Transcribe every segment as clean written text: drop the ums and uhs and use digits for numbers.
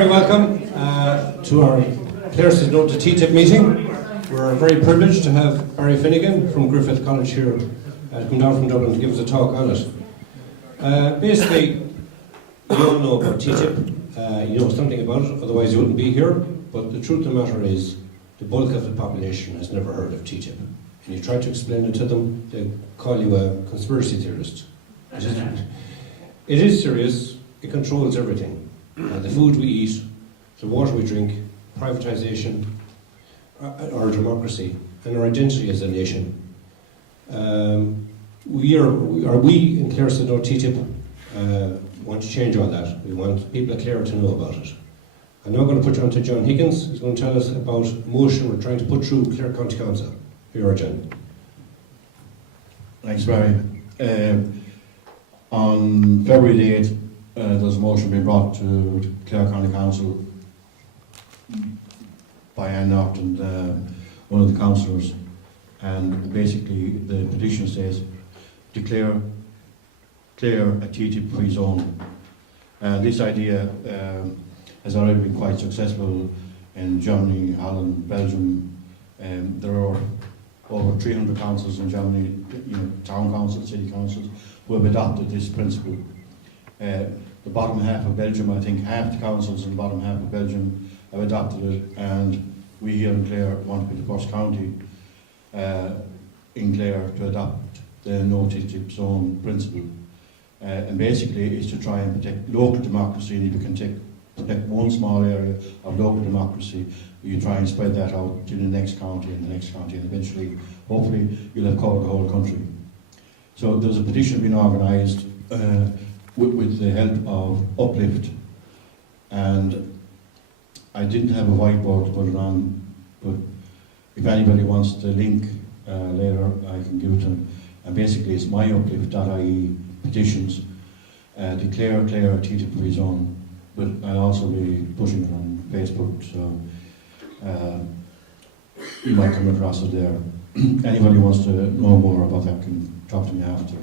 Very welcome to our Clare Says No TTIP meeting. We're very privileged to have Barry Finnegan from Griffith College here come down from Dublin to give us a talk on it. Basically, you all know about TTIP, you know something about it, otherwise you wouldn't be here, but the truth of the matter is the bulk of the population has never heard of TTIP. And you try to explain it to them, they call you a conspiracy theorist. It is serious, it controls everything. The food we eat, the water we drink, privatisation, our democracy, and our identity as a nation. We in Clare Says No TTIP want to change all that. We want people at Clare to know about it. I'm now going to put you on to John Higgins, who's going to tell us about a motion we're trying to put through Clare County Council. Here you are, John. Thanks, Barry. On February the 8th, there's a motion being brought to Clare County Council by Ann Norton, one of the councillors, and basically the petition says, declare Clare a TTIP-free zone. This idea has already been quite successful in Germany, Holland, Belgium. There are over 300 councils in Germany, town councils, city councils, who have adopted this principle. The bottom half of Belgium, I think half the councils in the bottom half of Belgium have adopted it, and we here in Clare want to be the first county in Clare to adopt the no TTIP zone principle. And basically it's to try and protect local democracy, and if you can protect one small area of local democracy, you try and spread that out to the next county and the next county, and eventually, hopefully, you'll have covered the whole country. So there's a petition being organised with the help of Uplift, and I didn't have a whiteboard to put it on, but if anybody wants the link later, I can give it to them. And basically it's myuplift.ie petitions, declare Clare a TTIP-free zone, but I'll also be pushing it on Facebook, so you might come across it there. Anybody who wants to know more about that can talk to me after.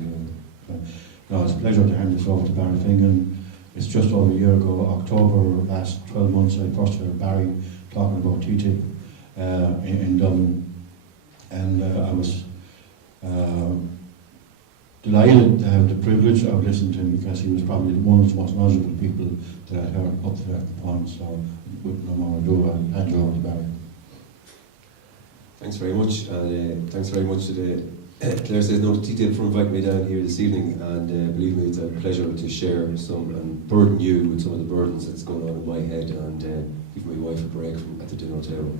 No, it's a pleasure to hand this over to Barry Finnegan. It's just over a year ago, October, last 12 months, I first heard Barry talking about TTIP in Dublin, and I was delighted to have the privilege of listening to him, because he was probably one of the most knowledgeable people that I'd heard up to that point. So with no more ado, I'll hand you over to Barry. Thanks very much, and thanks very much to the Clare Says No TTIP for inviting me down here this evening, and believe me, it's a pleasure to share some and burden you with some of the burdens that's going on in my head, and give my wife a break at the dinner table.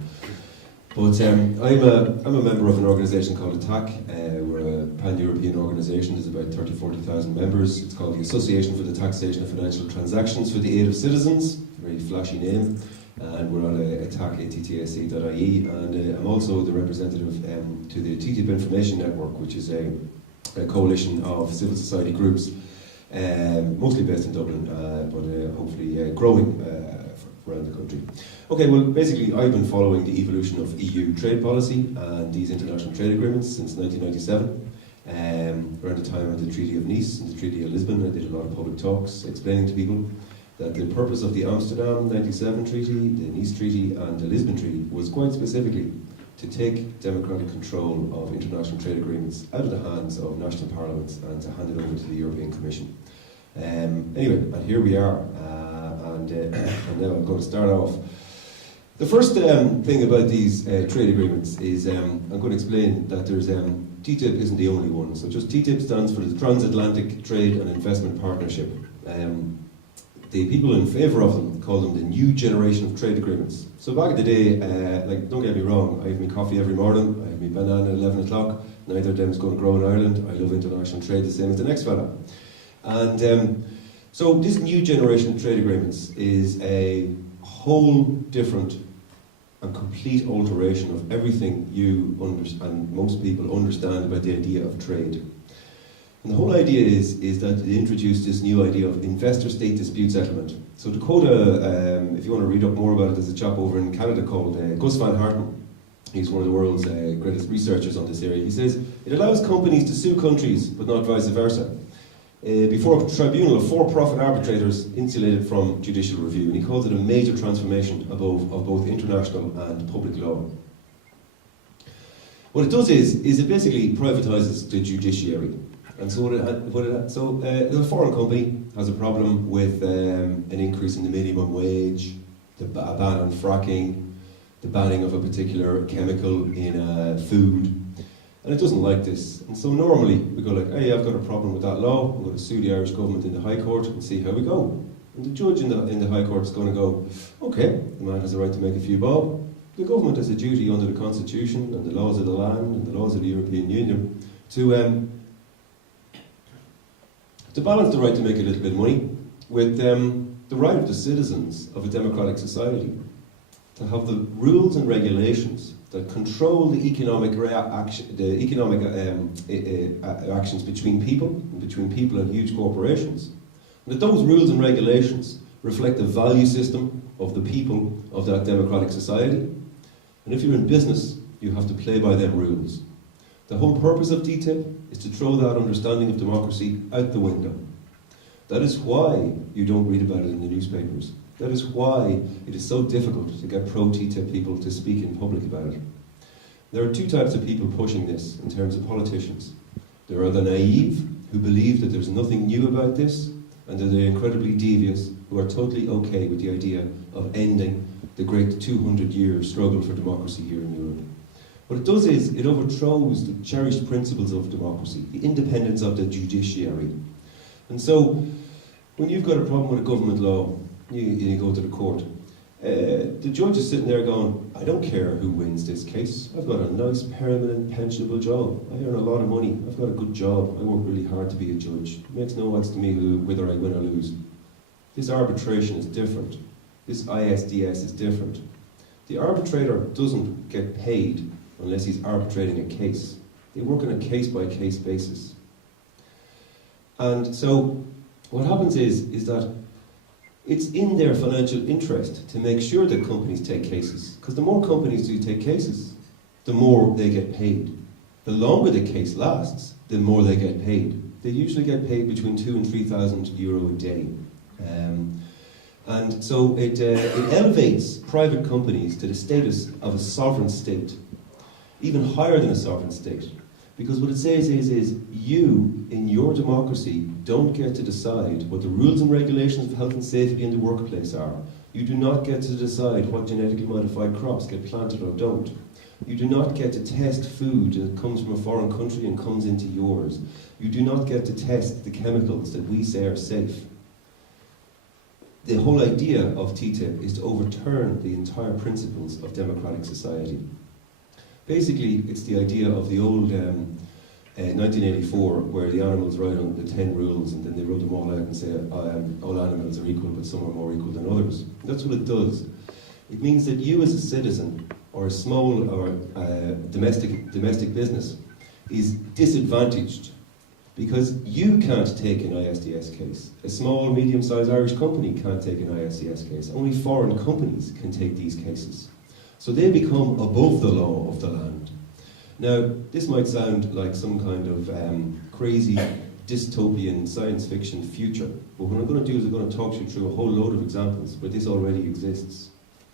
But I'm a member of an organisation called ATTAC. We're a pan-European organisation. There's about 30,000-40,000 members. It's called the Association for the Taxation of Financial Transactions for the Aid of Citizens. Very flashy name. And we're on ATTAC.ie, and I'm also the representative to the TTIP Information Network, which is a coalition of civil society groups, mostly based in Dublin, but hopefully growing around the country. Okay, well, basically I've been following the evolution of EU trade policy and these international trade agreements since 1997. Around the time of the Treaty of Nice and the Treaty of Lisbon, I did a lot of public talks explaining to people that the purpose of the Amsterdam 97 Treaty, the Nice Treaty and the Lisbon Treaty was quite specifically to take democratic control of international trade agreements out of the hands of national parliaments and to hand it over to the European Commission. Anyway, and here we are, and now I'm going to start off. The first thing about these trade agreements is I'm going to explain that there's TTIP isn't the only one. So just TTIP stands for the Transatlantic Trade and Investment Partnership. The people in favour of them call them the new generation of trade agreements. So back in the day, don't get me wrong, I have my coffee every morning, I have my banana at 11 o'clock, neither of them is going to grow in Ireland. I love international trade the same as the next fella. And so this new generation of trade agreements is a whole different and complete alteration of everything you and most people understand about the idea of trade. And the whole idea is that they introduced this new idea of investor-state dispute settlement. So to quote, if you want to read up more about it, there's a chap over in Canada called Gus Van Harten. He's one of the world's greatest researchers on this area. He says, it allows companies to sue countries, but not vice versa. before a tribunal of for-profit arbitrators insulated from judicial review, and he calls it a major transformation of both international and public law. What it does is it basically privatises the judiciary. And so the foreign company has a problem with an increase in the minimum wage, a ban on fracking, the banning of a particular chemical in food, and it doesn't like this. And so normally we go like, hey, I've got a problem with that law, I'm going to sue the Irish government in the High Court and see how we go. And the judge in the High Court is going to go, okay, the man has a right to make a few bob. The government has a duty under the Constitution and the laws of the land and the laws of the European Union to balance the right to make a little bit of money with the right of the citizens of a democratic society to have the rules and regulations that control the economic actions between people and huge corporations. And that those rules and regulations reflect the value system of the people of that democratic society. And if you're in business, you have to play by them rules. The whole purpose of TTIP is to throw that understanding of democracy out the window. That is why you don't read about it in the newspapers. That is why it is so difficult to get pro-TTIP people to speak in public about it. There are two types of people pushing this in terms of politicians. There are the naive, who believe that there's nothing new about this, and there are the incredibly devious, who are totally okay with the idea of ending the great 200-year struggle for democracy here in Europe. What it does is, it overthrows the cherished principles of democracy, the independence of the judiciary. And so, when you've got a problem with a government law, you go to the court, the judge is sitting there going, I don't care who wins this case, I've got a nice permanent pensionable job, I earn a lot of money, I've got a good job, I work really hard to be a judge, it makes no odds to me whether I win or lose. This arbitration is different, this ISDS is different. The arbitrator doesn't get paid unless he's arbitrating a case. They work on a case-by-case basis. And so, what happens is that it's in their financial interest to make sure that companies take cases. Because the more companies do take cases, the more they get paid. The longer the case lasts, the more they get paid. They usually get paid between €2,000 and €3,000 a day. And so it elevates private companies to the status of a sovereign state, even higher than a sovereign state. Because what it says is you, in your democracy, don't get to decide what the rules and regulations of health and safety in the workplace are. You do not get to decide what genetically modified crops get planted or don't. You do not get to test food that comes from a foreign country and comes into yours. You do not get to test the chemicals that we say are safe. The whole idea of TTIP is to overturn the entire principles of democratic society. Basically, it's the idea of the old 1984, where the animals write on the 10 rules and then they wrote them all out and say all animals are equal, but some are more equal than others. That's what it does. It means that you as a citizen or a small or domestic business is disadvantaged because you can't take an ISDS case. A small, medium-sized Irish company can't take an ISDS case. Only foreign companies can take these cases. So they become above the law of the land. Now, this might sound like some kind of crazy dystopian science fiction future, but what I'm going to do is I'm going to talk you through a whole load of examples where this already exists.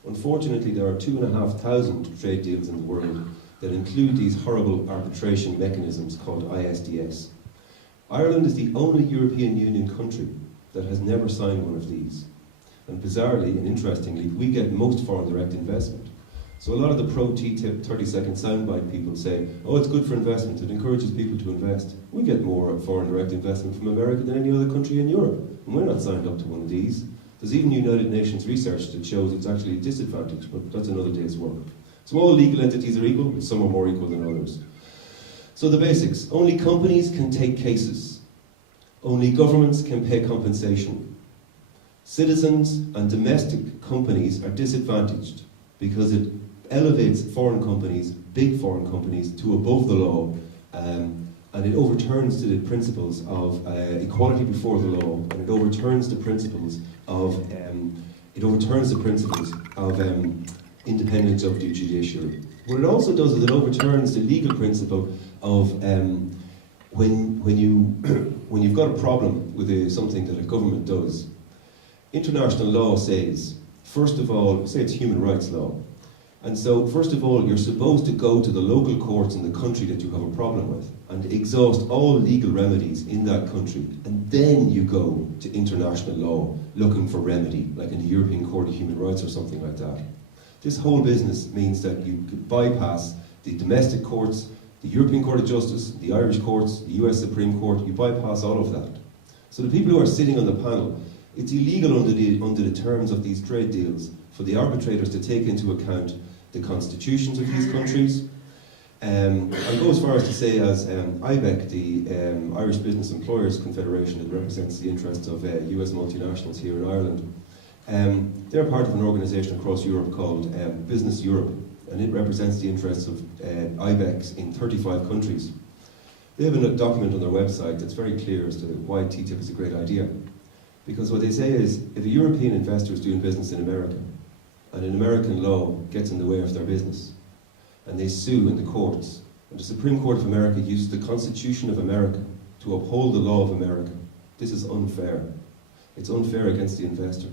Unfortunately, there are 2,500 trade deals in the world that include these horrible arbitration mechanisms called ISDS. Ireland is the only European Union country that has never signed one of these. And bizarrely and interestingly, we get most foreign direct investment. So a lot of the pro-TTIP 30-second soundbite people say, oh, it's good for investment, it encourages people to invest. We get more foreign direct investment from America than any other country in Europe, and we're not signed up to one of these. There's even United Nations research that shows it's actually a disadvantage, but that's another day's work. Small legal entities are equal, but some are more equal than others. So the basics, only companies can take cases. Only governments can pay compensation. Citizens and domestic companies are disadvantaged because it elevates foreign companies, big foreign companies, to above the law, and it overturns the principles of equality before the law, and it overturns the principles of independence of the judiciary. What it also does is it overturns the legal principle of when you've got a problem with something that a government does, international law says, first of all, say it's human rights law. And so, first of all, you're supposed to go to the local courts in the country that you have a problem with and exhaust all legal remedies in that country. And then you go to international law looking for remedy, like in the European Court of Human Rights or something like that. This whole business means that you could bypass the domestic courts, the European Court of Justice, the Irish courts, the US Supreme Court. You bypass all of that. So the people who are sitting on the panel, it's illegal under the terms of these trade deals for the arbitrators to take into account the constitutions of these countries. I'll go as far as to say as IBEC, the Irish Business Employers Confederation that represents the interests of US multinationals here in Ireland, they're part of an organisation across Europe called Business Europe, and it represents the interests of IBECs in 35 countries. They have a document on their website that's very clear as to why TTIP is a great idea. Because what they say is, if a European investor is doing business in America, and an American law gets in the way of their business, and they sue in the courts, and the Supreme Court of America uses the Constitution of America to uphold the law of America, this is unfair. It's unfair against the investor.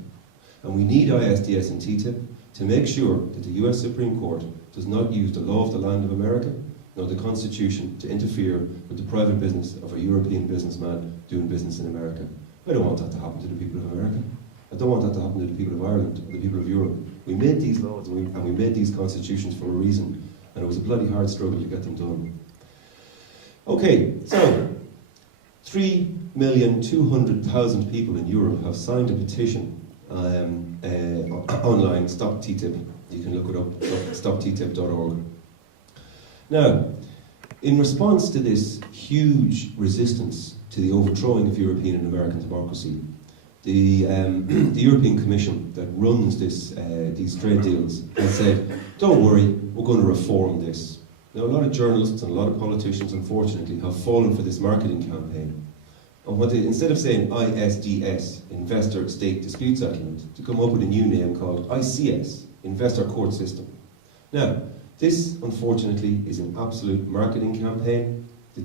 And we need ISDS and TTIP to make sure that the US Supreme Court does not use the law of the land of America, nor the Constitution, to interfere with the private business of a European businessman doing business in America. I don't want that to happen to the people of America. I don't want that to happen to the people of Ireland, or the people of Europe. We made these laws and we made these constitutions for a reason, and it was a bloody hard struggle to get them done. Okay, so 3,200,000 people in Europe have signed a petition online, Stop TTIP. You can look it up, stopttip.org. Now, in response to this huge resistance to the overthrowing of European and American democracy, the European Commission that runs these trade deals has said, don't worry, we're going to reform this. Now, a lot of journalists and a lot of politicians, unfortunately, have fallen for this marketing campaign. And what instead of saying ISDS, Investor State Dispute Settlement, to come up with a new name called ICS, Investor Court System. Now, this, unfortunately, is an absolute marketing campaign. The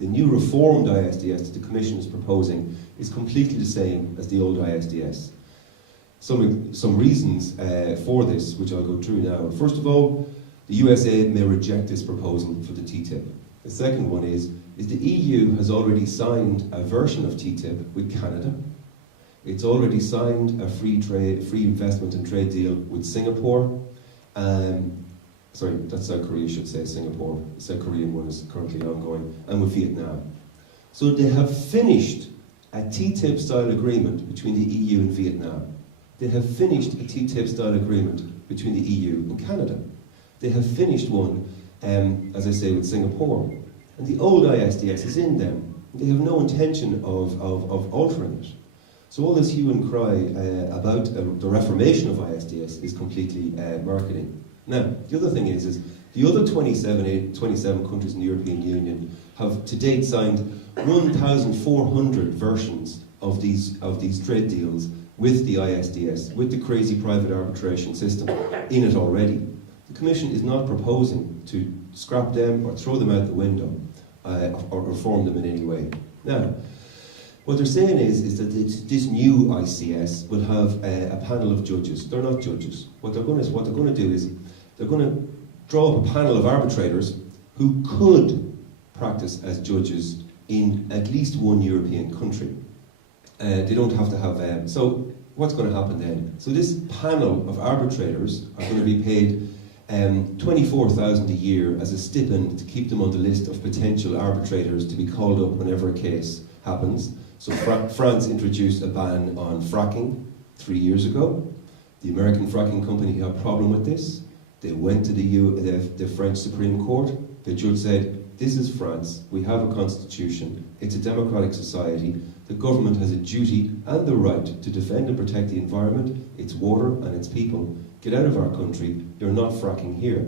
new reformed ISDS that the Commission is proposing is completely the same as the old ISDS. Some reasons for this, which I'll go through now. First of all, the USA may reject this proposal for the TTIP. The second one is the EU has already signed a version of TTIP with Canada. It's already signed a free investment and trade deal with Singapore. Sorry, that's South Korea, should say Singapore. The South Korean one is currently ongoing, and with Vietnam. So they have finished a TTIP-style agreement between the EU and Vietnam. They have finished a TTIP-style agreement between the EU and Canada. They have finished one, as I say, with Singapore. And the old ISDS is in them. They have no intention of altering it. So all this hue and cry about the reformation of ISDS is completely marketing. Now, the other thing is the other 27 countries in the European Union have to date signed 1,400 versions of these trade deals with the ISDS, with the crazy private arbitration system in it already. The Commission is not proposing to scrap them or throw them out the window or reform them in any way. Now, what they're saying is that this new ICS will have a panel of judges. They're not judges. What they're going to do is they're going to draw up a panel of arbitrators who could practice as judges in at least one European country. They don't have to have... so what's going to happen then? So this panel of arbitrators are going to be paid $24,000 a year as a stipend to keep them on the list of potential arbitrators to be called up whenever a case happens. So France introduced a ban on fracking 3 years ago. The American fracking company had a problem with this. They went to the French Supreme Court. The judge said, this is France, we have a constitution, it's a democratic society, the government has a duty and the right to defend and protect the environment, its water and its people. Get out of our country, you're not fracking here.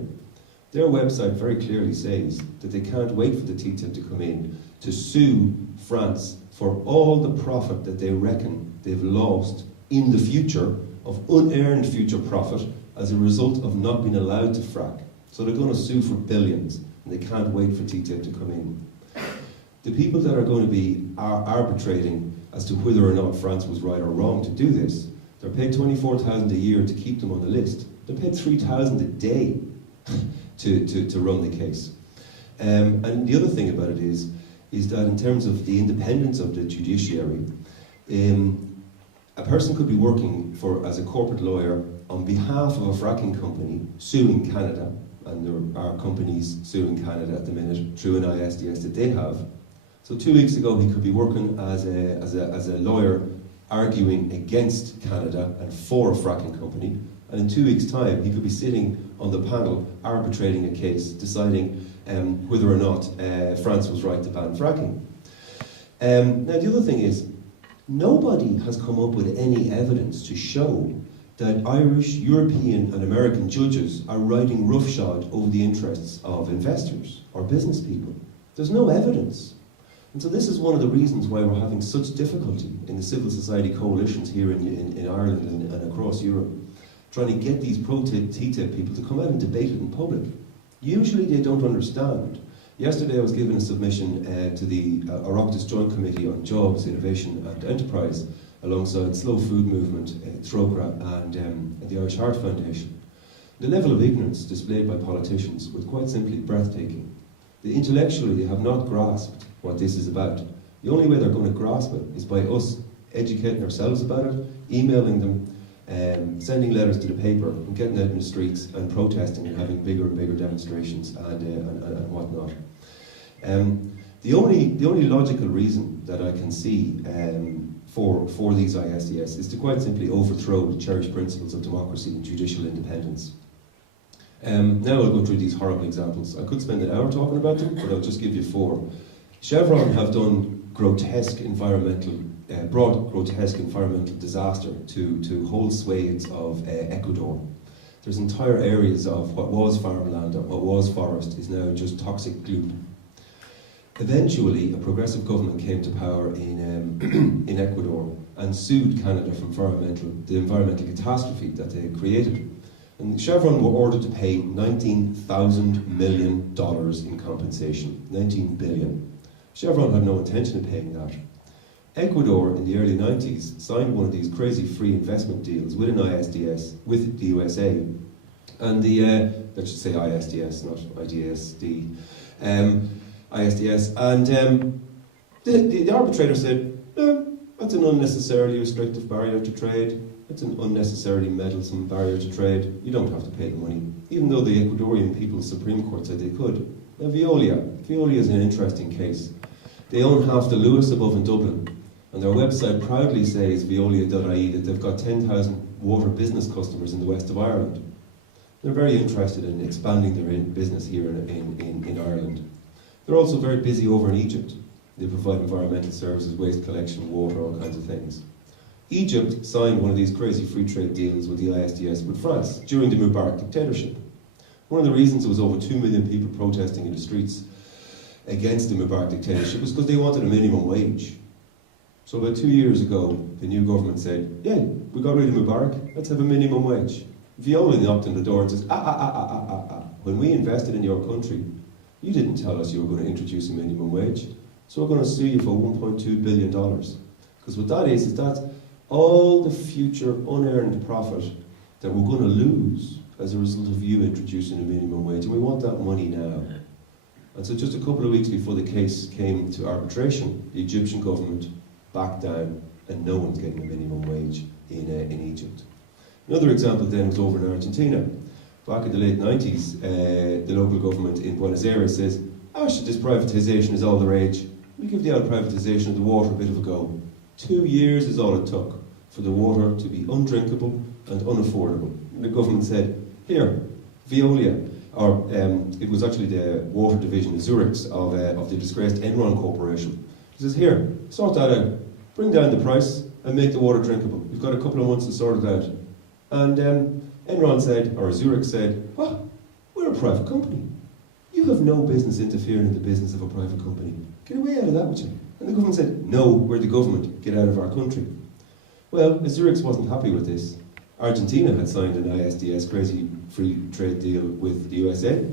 Their website very clearly says that they can't wait for the TTIP to come in to sue France for all the profit that they reckon they've lost in the future, of unearned future profit as a result of not being allowed to frack. So they're going to sue for billions, and they can't wait for TTIP to come in. The people that are going to be arbitrating as to whether or not France was right or wrong to do this, they're paid $24,000 a year to keep them on the list. They're paid $3,000 a day to run the case. And the other thing about it is that in terms of the independence of the judiciary, a person could be working as a corporate lawyer on behalf of a fracking company suing Canada, and there are companies suing Canada at the minute through an ISDS that they have. So 2 weeks ago he could be working as a lawyer arguing against Canada and for a fracking company, and in 2 weeks' time he could be sitting on the panel arbitrating a case, deciding whether or not France was right to ban fracking. Now the other thing is, nobody has come up with any evidence to show that Irish, European and American judges are riding roughshod over the interests of investors or business people. There's no evidence. And so this is one of the reasons why we're having such difficulty in the civil society coalitions here in Ireland and across Europe, trying to get these pro-TTIP people to come out and debate it in public. Usually they don't understand. Yesterday I was given a submission to the Oireachtas Joint Committee on Jobs, Innovation and Enterprise, alongside Slow Food Movement, Trócaire and the Irish Heart Foundation. The level of ignorance displayed by politicians was quite simply breathtaking. Intellectually they have not grasped what this is about. The only way they're going to grasp it is by us educating ourselves about it, emailing them, sending letters to the paper, and getting out in the streets and protesting and having bigger and bigger demonstrations and whatnot. The only logical reason that I can see for these ISDS is to quite simply overthrow the cherished principles of democracy and judicial independence. Now I'll go through these horrible examples. I could spend an hour talking about them, but I'll just give you 4. Chevron have done brought grotesque environmental disaster to whole swathes of Ecuador. There's entire areas of what was farmland or what was forest is now just toxic gloop. Eventually, a progressive government came to power in Ecuador and sued Canada for the environmental catastrophe that they had created. And Chevron were ordered to pay $19,000 million in compensation, 19 billion. Chevron had no intention of paying that. Ecuador in the early 90s signed one of these crazy free investment deals with an ISDS, with the USA, and let's just say ISDS, not IDSD, ISDS, and the arbitrator said, no, that's an unnecessarily restrictive barrier to trade, it's an unnecessarily meddlesome barrier to trade, you don't have to pay the money, even though the Ecuadorian People's Supreme Court said they could. Now Veolia is an interesting case. They own half the Lewis above in Dublin, and their website proudly says, veolia.ie, that they've got 10,000 water business customers in the west of Ireland. They're very interested in expanding their business here in Ireland. They're also very busy over in Egypt. They provide environmental services, waste collection, water, all kinds of things. Egypt signed one of these crazy free trade deals with the ISDS with France during the Mubarak dictatorship. One of the reasons there was over 2 million people protesting in the streets against the Mubarak dictatorship was because they wanted a minimum wage. So about 2 years ago, the new government said, yeah, we got rid of Mubarak, let's have a minimum wage. Veolia knocked on the door and says, when we invested in your country, you didn't tell us you were going to introduce a minimum wage, so we're going to sue you for $1.2 billion. Because what that is that's all the future unearned profit that we're going to lose as a result of you introducing a minimum wage, and we want that money now. And so just a couple of weeks before the case came to arbitration, the Egyptian government backed down, and no one's getting a minimum wage in Egypt. Another example then was over in Argentina. Back in the late 90s, the local government in Buenos Aires says, this privatisation is all the rage. We give the old privatisation of the water a bit of a go. 2 years is all it took for the water to be undrinkable and unaffordable. And the government said, here, Veolia, or it was actually the water division, Zurich's, of the disgraced Enron Corporation. He says, here, sort that out. Bring down the price and make the water drinkable. We've got a couple of months to sort it out. And Enron said, or Zurich said, what? We're a private company. You have no business interfering in the business of a private company. Get away out of that with you. And the government said, no, we're the government. Get out of our country. Well, Zurich wasn't happy with this. Argentina had signed an ISDS crazy free trade deal with the USA.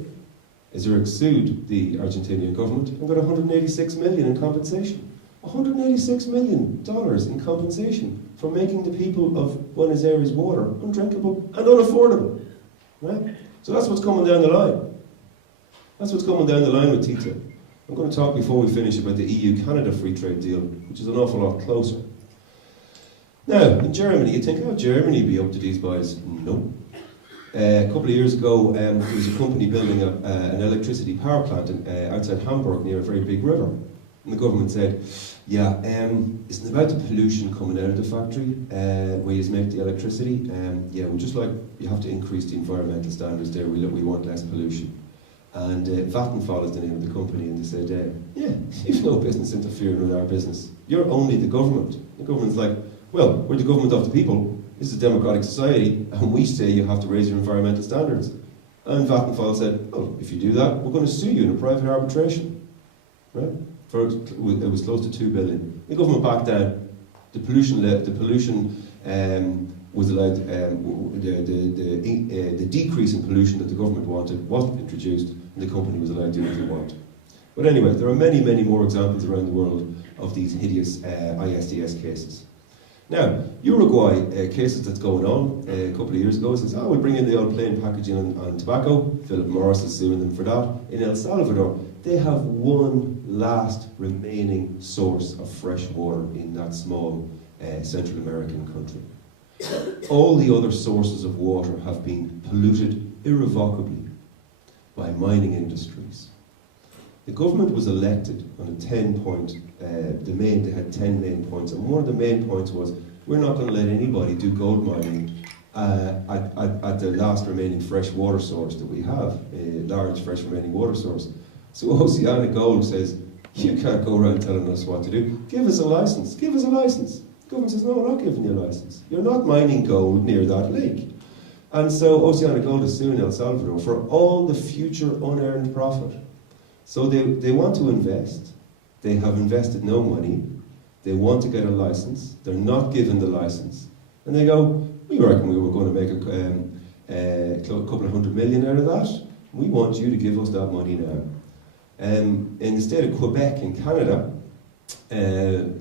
Zurich sued the Argentinian government and got 186 million in compensation. $186 million in compensation for making the people of Buenos Aires water undrinkable and unaffordable. Right? So that's what's coming down the line. That's what's coming down the line with TTIP. I'm going to talk before we finish about the EU-Canada free trade deal, which is an awful lot closer. Now, in Germany, you think, oh, Germany be up to these boys? No. A couple of years ago, there was a company building an electricity power plant outside Hamburg near a very big river. And the government said, yeah, isn't it about the pollution coming out of the factory where you make the electricity? Yeah, we just like, you have to increase the environmental standards there, we want less pollution. And Vattenfall is the name of the company, and they said, yeah, you've no business interfering with our business. You're only the government. The government's like, well, we're the government of the people, this is a democratic society, and we say you have to raise your environmental standards. And Vattenfall said, well, if you do that, we're going to sue you in a private arbitration. Right? It was close to 2 billion. The government backed down. The pollution was allowed. The decrease in pollution that the government wanted wasn't introduced, and the company was allowed to do what they want. But anyway, there are many, many more examples around the world of these hideous ISDS cases. Now, Uruguay cases that's going on a couple of years ago says, oh, we'll bring in the old plain packaging on tobacco. Philip Morris is suing them for that. In El Salvador, they have one last remaining source of fresh water in that small Central American country. All the other sources of water have been polluted irrevocably by mining industries. The government was elected on a 10-point, they had 10 main points, and one of the main points was, we're not going to let anybody do gold mining at the last remaining fresh water source that we have, a large fresh remaining water source. So Oceanic Gold says, you can't go around telling us what to do, give us a license, give us a license. The government says, no, we're not giving you a license. You're not mining gold near that lake. And so Oceanic Gold is suing El Salvador for all the future unearned profit. So they want to invest. They have invested no money. They want to get a license. They're not given the license. And they go, we reckon we were going to make a couple of $100 million out of that. We want you to give us that money now. In the state of Quebec in Canada,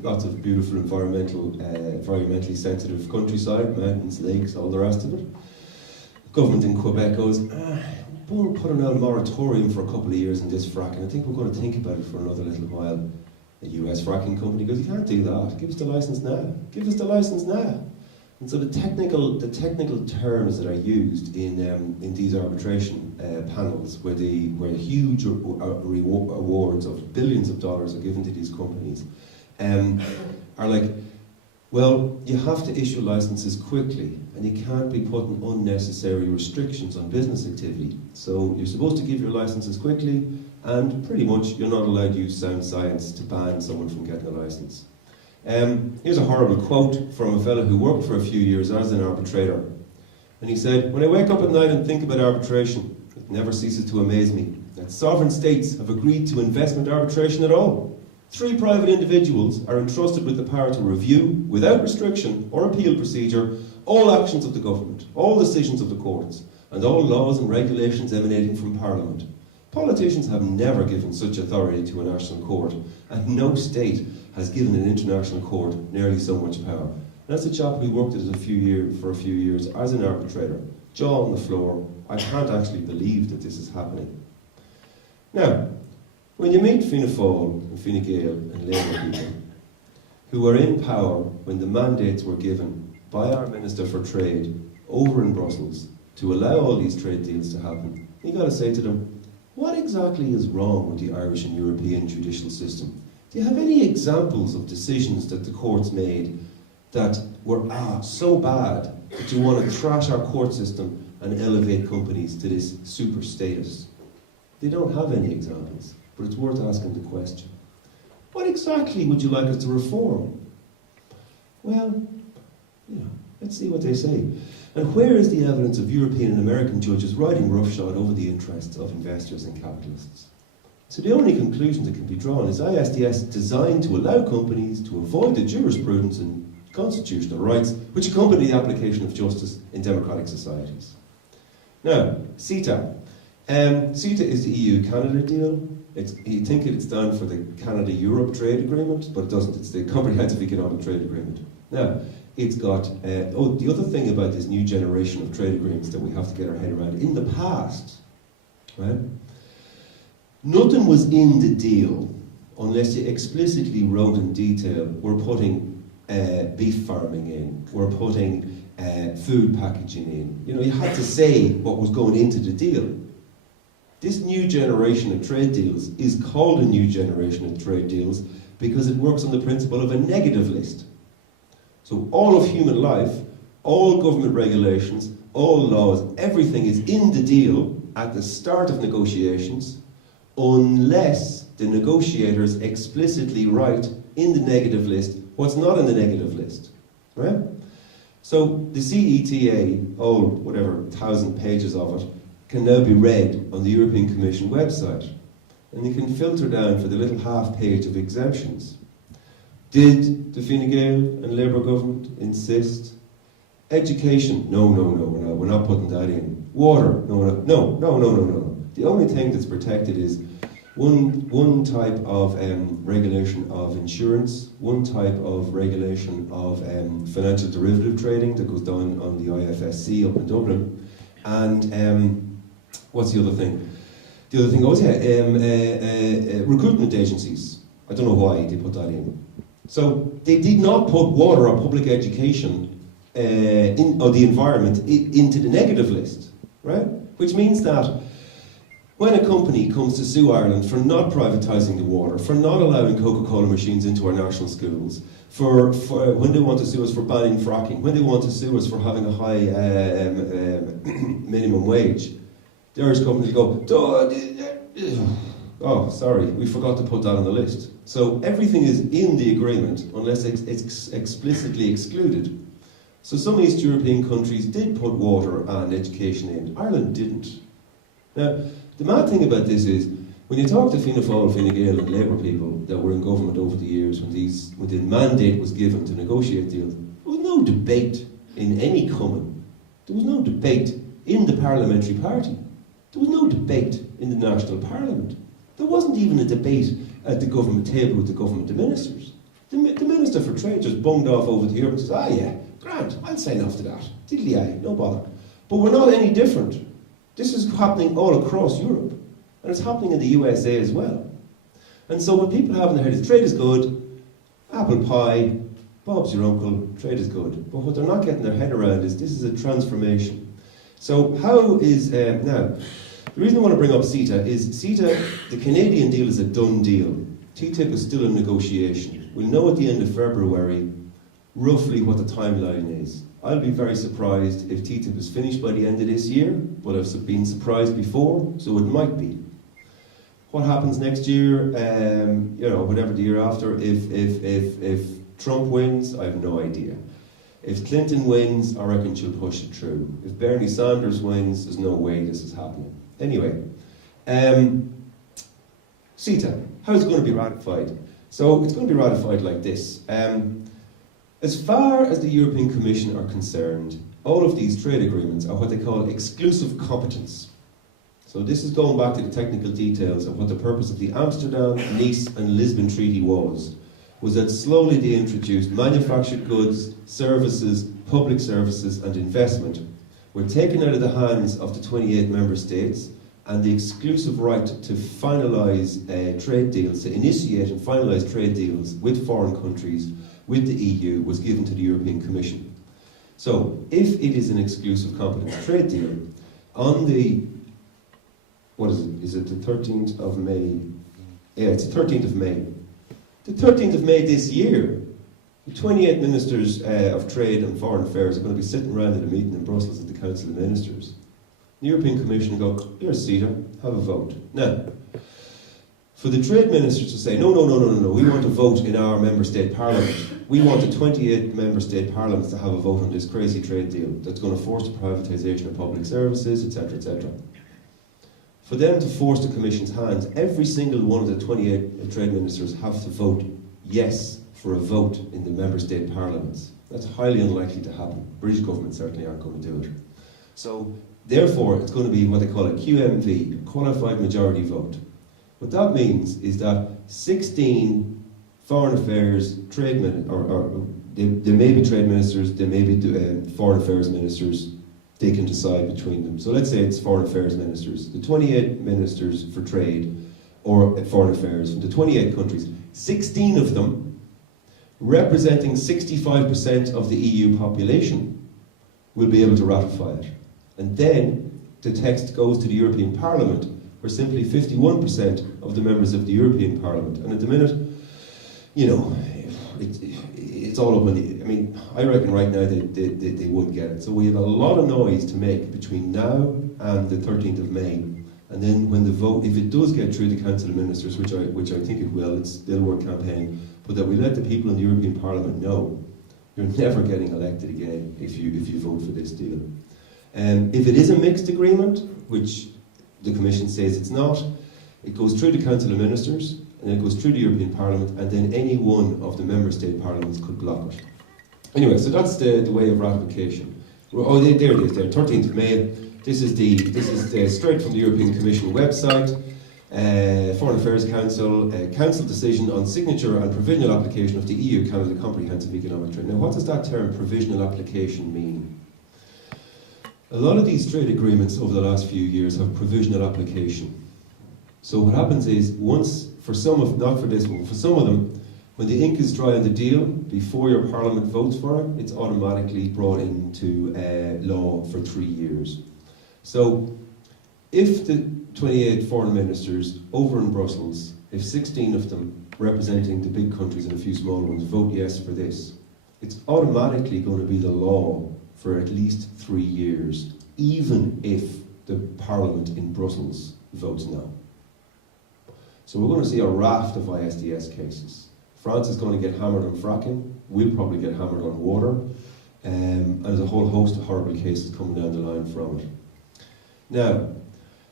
lots of beautiful environmentally sensitive countryside, mountains, lakes, all the rest of it. The government in Quebec goes, we're putting out a moratorium for a couple of years in this fracking. I think we're going to think about it for another little while. The US fracking company goes, you can't do that. Give us the license now. Give us the license now. And so the technical terms that are used in these arbitration panels, where huge awards of billions of dollars are given to these companies, are like, well, you have to issue licenses quickly, and you can't be putting unnecessary restrictions on business activity. So you're supposed to give your licenses quickly, and pretty much you're not allowed to use sound science to ban someone from getting a license. Here's a horrible quote from a fellow who worked for a few years as an arbitrator. And he said, when I wake up at night and think about arbitration, it never ceases to amaze me that sovereign states have agreed to investment arbitration at all. 3 private individuals are entrusted with the power to review, without restriction or appeal procedure, all actions of the government, all decisions of the courts, and all laws and regulations emanating from Parliament. Politicians have never given such authority to a national court, and no state has given an international court nearly so much power. And that's a chap who worked for a few years as an arbitrator. Jaw on the floor. I can't actually believe that this is happening. Now, when you meet Fianna Fáil and Fine Gael and Labour people who were in power when the mandates were given by our Minister for Trade over in Brussels to allow all these trade deals to happen, you've got to say to them, what exactly is wrong with the Irish and European judicial system? Do you have any examples of decisions that the courts made that were so bad that you want to trash our court system and elevate companies to this super status? They don't have any examples, but it's worth asking the question. What exactly would you like us to reform? Well, let's see what they say. And where is the evidence of European and American judges riding roughshod over the interests of investors and capitalists? So the only conclusion that can be drawn is ISDS designed to allow companies to avoid the jurisprudence and constitutional rights which accompany the application of justice in democratic societies. Now, CETA. CETA is the EU-Canada deal. You think it stands for the Canada-Europe Trade Agreement, but it doesn't. It's the Comprehensive Economic Trade Agreement. Now, it's got, the other thing about this new generation of trade agreements that we have to get our head around, in the past, right, nothing was in the deal unless you explicitly wrote in detail, we're putting beef farming in, we're putting food packaging in. You know, you had to say what was going into the deal. This new generation of trade deals is called a new generation of trade deals because it works on the principle of a negative list. So all of human life, all government regulations, all laws, everything is in the deal at the start of negotiations unless the negotiators explicitly write in the negative list what's not in the negative list, right? So the CETA, all whatever 1,000 pages of it, can now be read on the European Commission website. And you can filter down for the little half page of exemptions. Did the Fine Gael and Labour government insist? Education? No, we're not putting that in. Water? No. The only thing that's protected is one type of regulation of insurance, one type of regulation of financial derivative trading that goes down on the IFSC up in Dublin, and what's the other thing? The other thing goes, recruitment agencies. I don't know why they put that in. So they did not put water or public education or the environment into the negative list, right? Which means that when a company comes to sue Ireland for not privatising the water, for not allowing Coca-Cola machines into our national schools, for when they want to sue us for banning fracking, when they want to sue us for having a high minimum wage, the Irish companies go, oh, sorry, we forgot to put that on the list. So everything is in the agreement unless it's explicitly excluded. So some East European countries did put water and education in. Ireland didn't. Now, the mad thing about this is, when you talk to Fianna Fáil, Fine Gael and Labour people that were in government over the years when the mandate was given to negotiate deals, there was no debate in any common. There was no debate in the parliamentary party. There was no debate in the national parliament. There wasn't even a debate at the government table with the government ministers. The Minister for Trade just bunged off over to Europe and says, yeah, grand, I'll sign off to that. Diddly-aye, no bother. But we're not any different. This is happening all across Europe. And it's happening in the USA as well. And so what people have in their head is trade is good, apple pie, Bob's your uncle, trade is good. But what they're not getting their head around is this is a transformation. So how is, now, the reason I want to bring up CETA is the Canadian deal is a done deal. TTIP is still in negotiation. We'll know at the end of February roughly what the timeline is. I'll be very surprised if TTIP is finished by the end of this year, but I've been surprised before, so it might be. What happens next year, whatever the year after, if Trump wins, I have no idea. If Clinton wins, I reckon she'll push it through. If Bernie Sanders wins, there's no way this is happening. Anyway, CETA, how is it going to be ratified? So it's going to be ratified like this. As far as the European Commission are concerned, all of these trade agreements are what they call exclusive competence. So this is going back to the technical details of what the purpose of the Amsterdam, Nice and Lisbon Treaty was that slowly they introduced manufactured goods, services, public services and investment were taken out of the hands of the 28 member states, and the exclusive right to finalise trade deals, to initiate and finalise trade deals with foreign countries, with the EU, was given to the European Commission. So, if it is an exclusive competence trade deal, on the, what is it? Is it the 13th of May? Yeah, it's the 13th of May. The 13th of May this year, the 28 ministers of trade and foreign affairs are going to be sitting around at a meeting in Brussels at the Council of Ministers. The European Commission go, here's CETA, have a vote. Now, for the trade ministers to say, no, we want to vote in our member state parliament. We want the 28 member state parliaments to have a vote on this crazy trade deal that's going to force the privatisation of public services, etc., etc. For them to force the Commission's hands, every single one of the 28 trade ministers have to vote yes for a vote in the member state parliaments. That's highly unlikely to happen. British government certainly aren't going to do it. So Therefore, it's going to be what they call a QMV, qualified majority vote. What that means is that 16 foreign affairs trade they may be trade ministers, they may be foreign affairs ministers, they can decide between them. So let's say it's foreign affairs ministers. The 28 ministers for trade or foreign affairs from the 28 countries, 16 of them, representing 65% of the EU population, will be able to ratify it. And then the text goes to the European Parliament, where simply 51% of the members of the European Parliament. And at the minute, you know, it's all up on the, I mean, I reckon right now they would get it. So we have a lot of noise to make between now and the 13th of May. And then when the vote, if it does get through the Council of Ministers, which I think it will, it's still a work campaign, but that we let the people in the European Parliament know you're never getting elected again if you vote for this deal. If it is a mixed agreement, which the Commission says it's not, it goes through the Council of Ministers, and then it goes through the European Parliament, and then any one of the Member State Parliaments could block it. Anyway, so that's the way of ratification. Oh, there it is, there, 13th of May. This is straight from the European Commission website. Foreign Affairs Council, Council decision on signature and provisional application of the EU-Canada Comprehensive Economic Trade. Now, what does that term provisional application mean? A lot of these trade agreements over the last few years have provisional application. So what happens is, once, for some of, not for this one, for some of them, when the ink is dry on the deal, before your Parliament votes for it, it's automatically brought into law for 3 years. So, if the 28 foreign ministers over in Brussels, if 16 of them, representing the big countries and a few small ones, vote yes for this, it's automatically going to be the law for at least 3 years, even if the Parliament in Brussels votes no. So we're going to see a raft of ISDS cases. France is going to get hammered on fracking, we'll probably get hammered on water, and there's a whole host of horrible cases coming down the line from it. Now,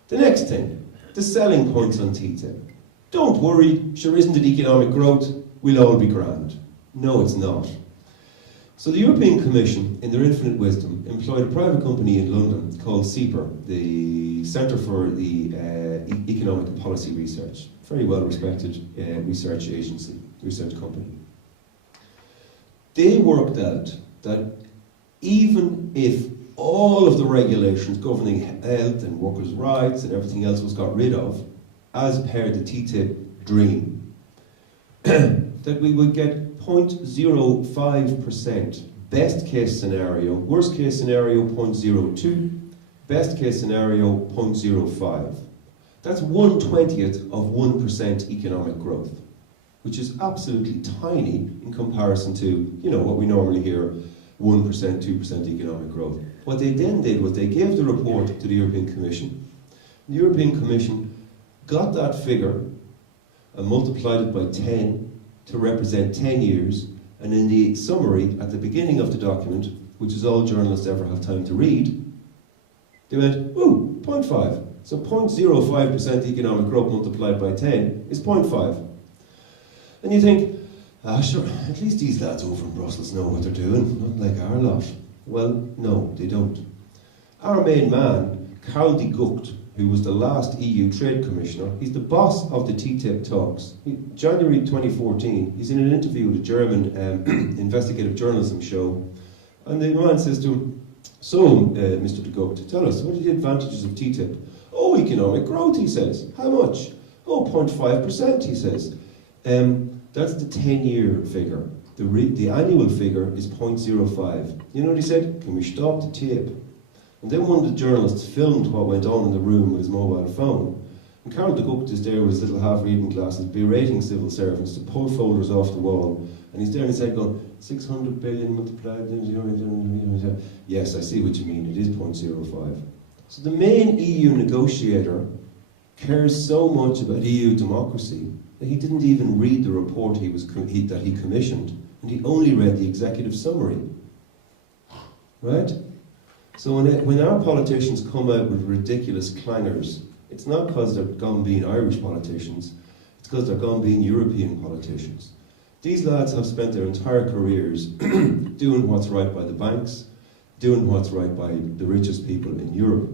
the next thing, the selling points on TTIP. Don't worry, sure isn't it economic growth, we'll all be grand. No, it's not. So the European Commission, in their infinite wisdom, employed a private company in London called CEPR, the Centre for the Economic and Policy Research. Very well respected research agency, research company. They worked out that even if all of the regulations governing health and workers' rights and everything else was got rid of, as per the TTIP dream, that we would get 0.05%, best case scenario, worst case scenario 0.02, best case scenario 0.05. That's 1/20th of 1% economic growth, which is absolutely tiny in comparison to, you know, what we normally hear, 1%, 2% economic growth. What they then did was they gave the report to the European Commission. The European Commission got that figure and multiplied it by 10 to represent 10 years, and in the summary at the beginning of the document, which is all journalists ever have time to read, they went, ooh, 0.5. So 0.05% economic growth multiplied by 10 is 0.5. And you think, sure, at least these lads over in Brussels know what they're doing, not like our lot. Well, no, they don't. Our main man, Karl de Gucht, who was the last EU Trade Commissioner, he's the boss of the TTIP talks. January 2014, he's in an interview with a German investigative journalism show, and the man says to him, so, Mr. de Gucht, tell us, what are the advantages of TTIP? Oh, economic growth, he says. How much? Oh, 0.5%, he says. That's the 10-year figure. The annual figure is 0.05. You know what he said? Can we stop the tape? And then one of the journalists filmed what went on in the room with his mobile phone. And Karl de Gucht is there with his little half-reading glasses, berating civil servants to pull folders off the wall. And he's there in his head going, 600 billion multiplied... Yes, I see what you mean, it is 0.05. So the main EU negotiator cares so much about EU democracy that he didn't even read the report that he commissioned, and he only read the executive summary. Right? So when our politicians come out with ridiculous clangers, it's not because they're gone being Irish politicians, it's because they're gone being European politicians. These lads have spent their entire careers doing what's right by the banks, doing what's right by the richest people in Europe.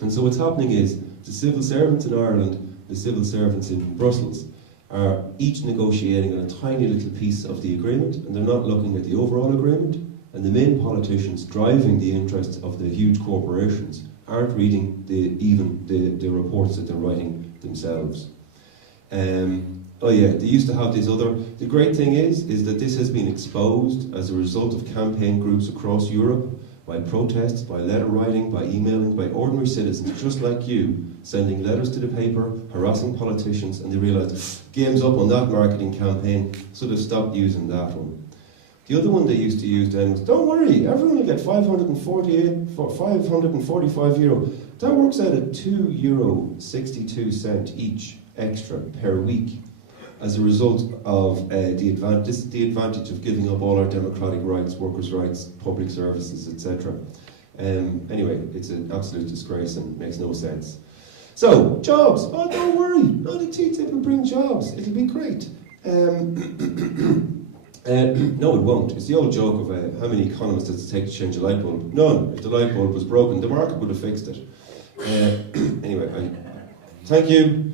And so what's happening is the civil servants in Ireland, the civil servants in Brussels, are each negotiating on a tiny little piece of the agreement, and they're not looking at the overall agreement. And the main politicians driving the interests of the huge corporations aren't reading the reports that they're writing themselves. Oh yeah, they used to have this other... The great thing is that this has been exposed as a result of campaign groups across Europe, by protests, by letter writing, by emailing, by ordinary citizens just like you, sending letters to the paper, harassing politicians, and they realised, game's up on that marketing campaign, so they've stopped using that one. The other one they used to use then was, don't worry, everyone will get €545. That works out at €2.62 each extra per week as a result of the advantage of giving up all our democratic rights, workers' rights, public services, etc. Anyway, it's an absolute disgrace and makes no sense. So, jobs. Oh, don't worry. No, the TTIP will bring jobs. It'll be great. No, it won't. It's the old joke of how many economists does it take to change a light bulb? None. If the light bulb was broken, the market would have fixed it. Anyway, thank you.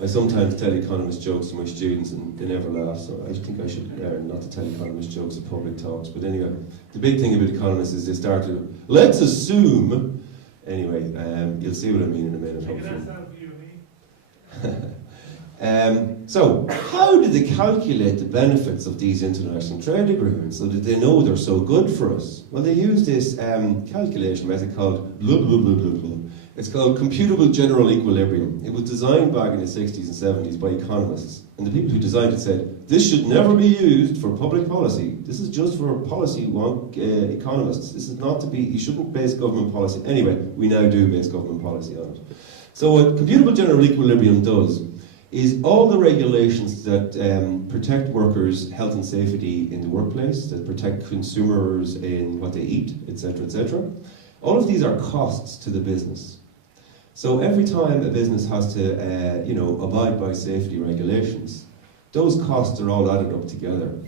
I sometimes tell economist jokes to my students and they never laugh, so I think I should learn not to tell economist jokes at public talks. But anyway, the big thing about economists is they start to, let's assume. Anyway, you'll see what I mean in a minute, hopefully. So, how do they calculate the benefits of these international trade agreements so that they know they're so good for us? Well, they use this calculation method called blah, blah, blah, blah, blah. It's called computable general equilibrium. It was designed back in the 60s and 70s by economists. And the people who designed it said, this should never be used for public policy. This is just for policy wonk economists. This is not to be, you shouldn't base government policy. Anyway, we now do base government policy on it. So what computable general equilibrium does is all the regulations that protect workers' health and safety in the workplace, that protect consumers in what they eat, etc., etc. All of these are costs to the business. So every time a business has to, abide by safety regulations, those costs are all added up together.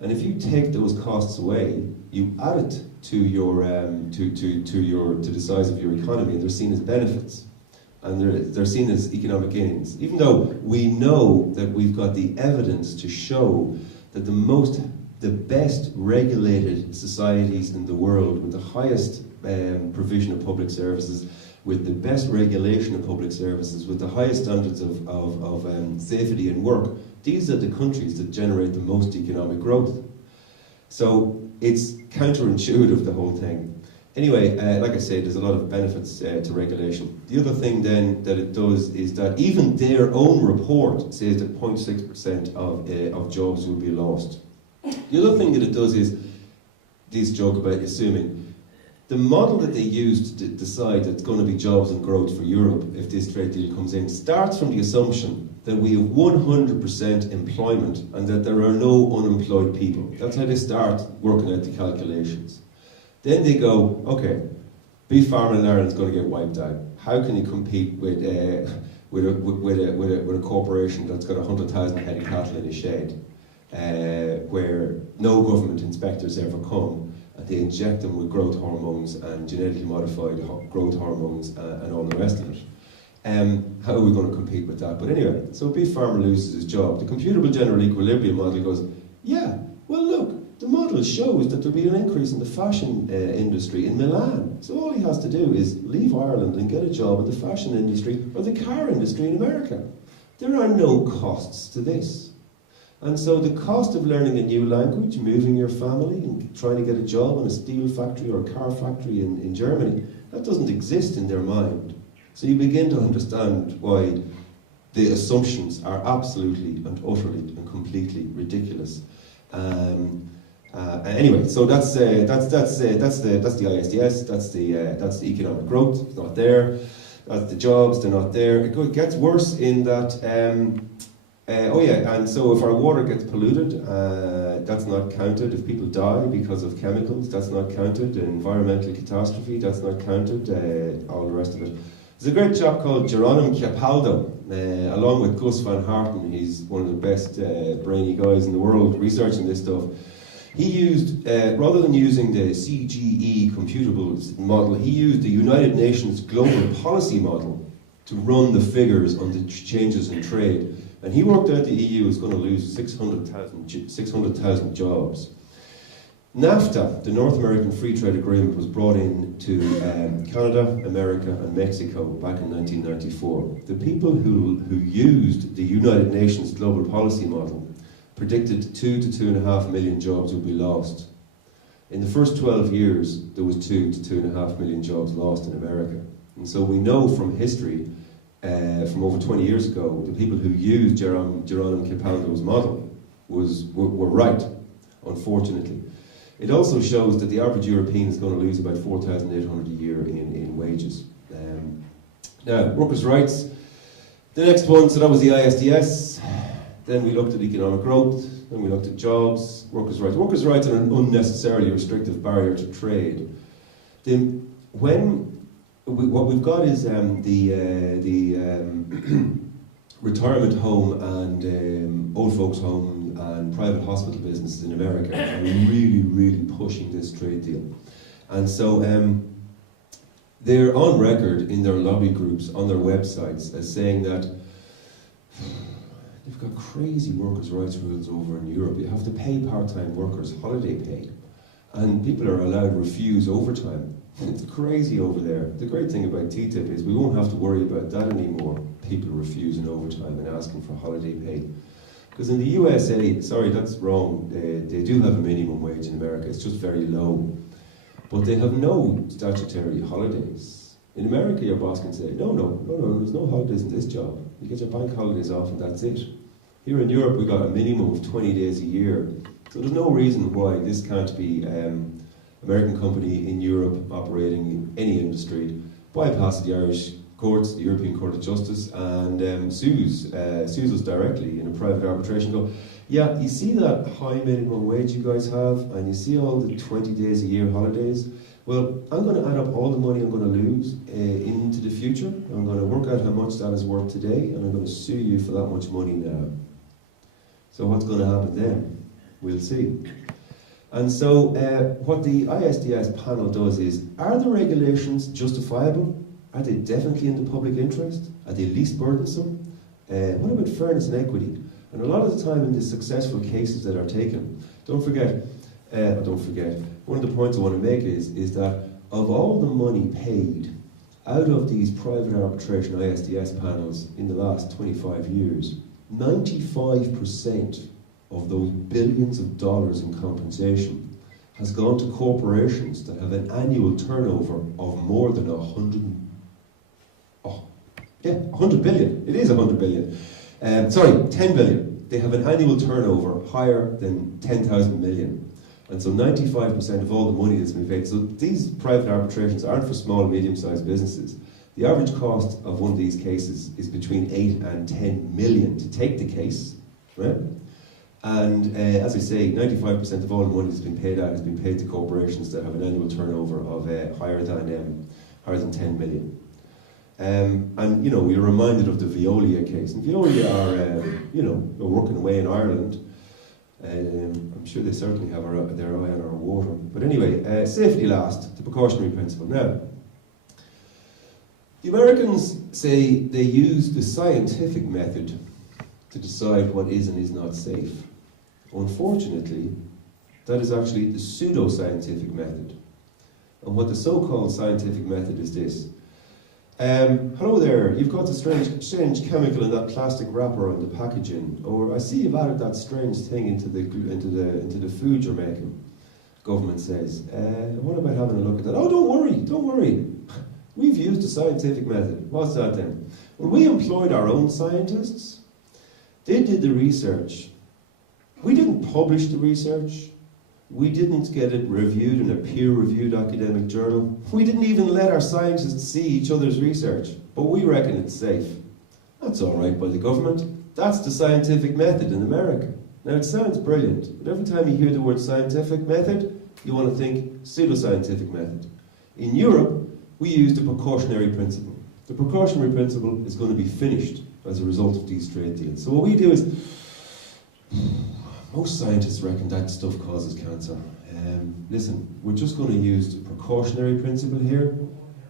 And if you take those costs away, you add it to your to the size of your economy, and they're seen as benefits. And they're seen as economic gains. Even though we know that we've got the evidence to show that the best regulated societies in the world with the highest provision of public services, with the best regulation of public services, with the highest standards of safety and work, these are the countries that generate the most economic growth. So it's counterintuitive, the whole thing. Anyway, like I said, there's a lot of benefits to regulation. The other thing then that it does is that even their own report says that 0.6% of jobs will be lost. The other thing that it does is, this joke about assuming, the model that they use to decide that it's going to be jobs and growth for Europe if this trade deal comes in starts from the assumption that we have 100% employment and that there are no unemployed people. That's how they start working out the calculations. Then they go, okay, beef farming in Ireland is going to get wiped out. How can you compete with a corporation that's got 100,000 head of cattle in a shed, where no government inspectors ever come, and they inject them with growth hormones and genetically modified growth hormones and all the rest of it? How are we going to compete with that? But anyway, so a beef farmer loses his job. The computable general equilibrium model goes, yeah, well look, the model shows that there'll be an increase in the fashion industry in Milan. So all he has to do is leave Ireland and get a job in the fashion industry or the car industry in America. There are no costs to this. And so the cost of learning a new language, moving your family and trying to get a job in a steel factory or a car factory in Germany, that doesn't exist in their mind. So you begin to understand why the assumptions are absolutely and utterly and completely ridiculous. Anyway, so that's the ISDS. That's the economic growth. It's not there. That's the jobs. They're not there. It gets worse in that. And so if our water gets polluted, that's not counted. If people die because of chemicals, that's not counted. Environmental catastrophe, that's not counted. All the rest of it. There's a great chap called Geronimo Capaldo, along with Gus Van Harten. He's one of the best brainy guys in the world researching this stuff. He used, rather than using the CGE computable model, he used the United Nations Global Policy Model to run the figures on the changes in trade. And he worked out the EU is going to lose 600,000 jobs. NAFTA, the North American Free Trade Agreement, was brought in to Canada, America and Mexico back in 1994. The people who used the United Nations Global Policy Model predicted 2 to 2.5 million jobs would be lost. In the first 12 years, there was 2 to 2.5 million jobs lost in America. And so we know from history, from over 20 years ago, the people who used Geronimo Capaldo's model were right, unfortunately. It also shows that the average European is going to lose about 4,800 a year in wages. Now, workers' rights. The next one, so that was the ISDS. Then we looked at economic growth. Then we looked at jobs, workers' rights. Workers' rights are an unnecessarily restrictive barrier to trade. What we've got is the retirement home and old folks' home and private hospital businesses in America are really, really pushing this trade deal. And so they're on record in their lobby groups, on their websites, as saying that you've got crazy workers' rights rules over in Europe. You have to pay part-time workers holiday pay, and people are allowed to refuse overtime. It's crazy over there. The great thing about TTIP is we won't have to worry about that anymore, people refusing overtime and asking for holiday pay. Because in the USA, sorry, that's wrong, they do have a minimum wage in America, it's just very low. But they have no statutory holidays. In America, your boss can say, no, there's no holidays in this job. You get your bank holidays off and that's it. Here in Europe, we've got a minimum of 20 days a year. So there's no reason why this can't be American company in Europe operating in any industry, bypass the Irish courts, the European Court of Justice, and sues us directly in a private arbitration. Go, yeah, you see that high minimum wage you guys have, and you see all the 20 days a year holidays? Well, I'm going to add up all the money I'm going to lose into the future. I'm going to work out how much that is worth today, and I'm going to sue you for that much money now. So what's going to happen then? We'll see. And so what the ISDS panel does is, are the regulations justifiable? Are they definitely in the public interest? Are they least burdensome? What about fairness and equity? And a lot of the time in the successful cases that are taken, don't forget, one of the points I want to make is that of all the money paid out of these private arbitration ISDS panels in the last 25 years, 95% of those billions of dollars in compensation has gone to corporations that have an annual turnover of more than 100 billion. It is 100 billion. 10 billion. They have an annual turnover higher than 10,000 million. And so 95% of all the money that's been paid. So these private arbitrations aren't for small and medium-sized businesses. The average cost of one of these cases is between 8 and 10 million to take the case, right? And as I say, 95% of all the money that's been paid out has been paid to corporations that have an annual turnover of higher than 10 million. And you know, we're reminded of the Veolia case. And Veolia are, they're working away in Ireland. I'm sure they certainly have their eye on our water. But anyway, safety last, the precautionary principle. Now, the Americans say they use the scientific method to decide what is and is not safe. Unfortunately, that is actually the pseudo-scientific method. And what the so-called scientific method is this. Hello there, you've got the strange chemical in that plastic wrapper on the packaging, or I see you've added that strange thing into the food you're making. Government says, what about having a look at that? Oh, don't worry. We've used the scientific method. What's that then? Well, we employed our own scientists. They did the research. We didn't publish the research. We didn't get it reviewed in a peer-reviewed academic journal. We didn't even let our scientists see each other's research. But we reckon it's safe. That's all right by the government. That's the scientific method in America. Now, it sounds brilliant, but every time you hear the word scientific method, you want to think pseudo-scientific method. In Europe, we use the precautionary principle. The precautionary principle is going to be finished as a result of these trade deals. So what we do is, Most scientists reckon that stuff causes cancer. Listen, we're just going to use the precautionary principle here.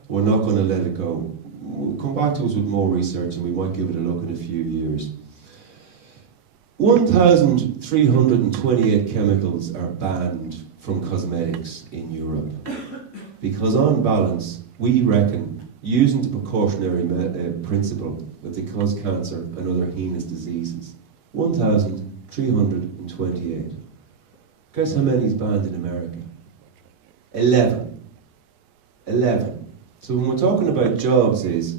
We're not going to let it go. We'll come back to us with more research and we might give it a look in a few years. 1,328 chemicals are banned from cosmetics in Europe. Because on balance, we reckon, using the precautionary principle, that they cause cancer and other heinous diseases. 1,328. Guess how many is banned in America? 11. 11. So when we're talking about jobs, this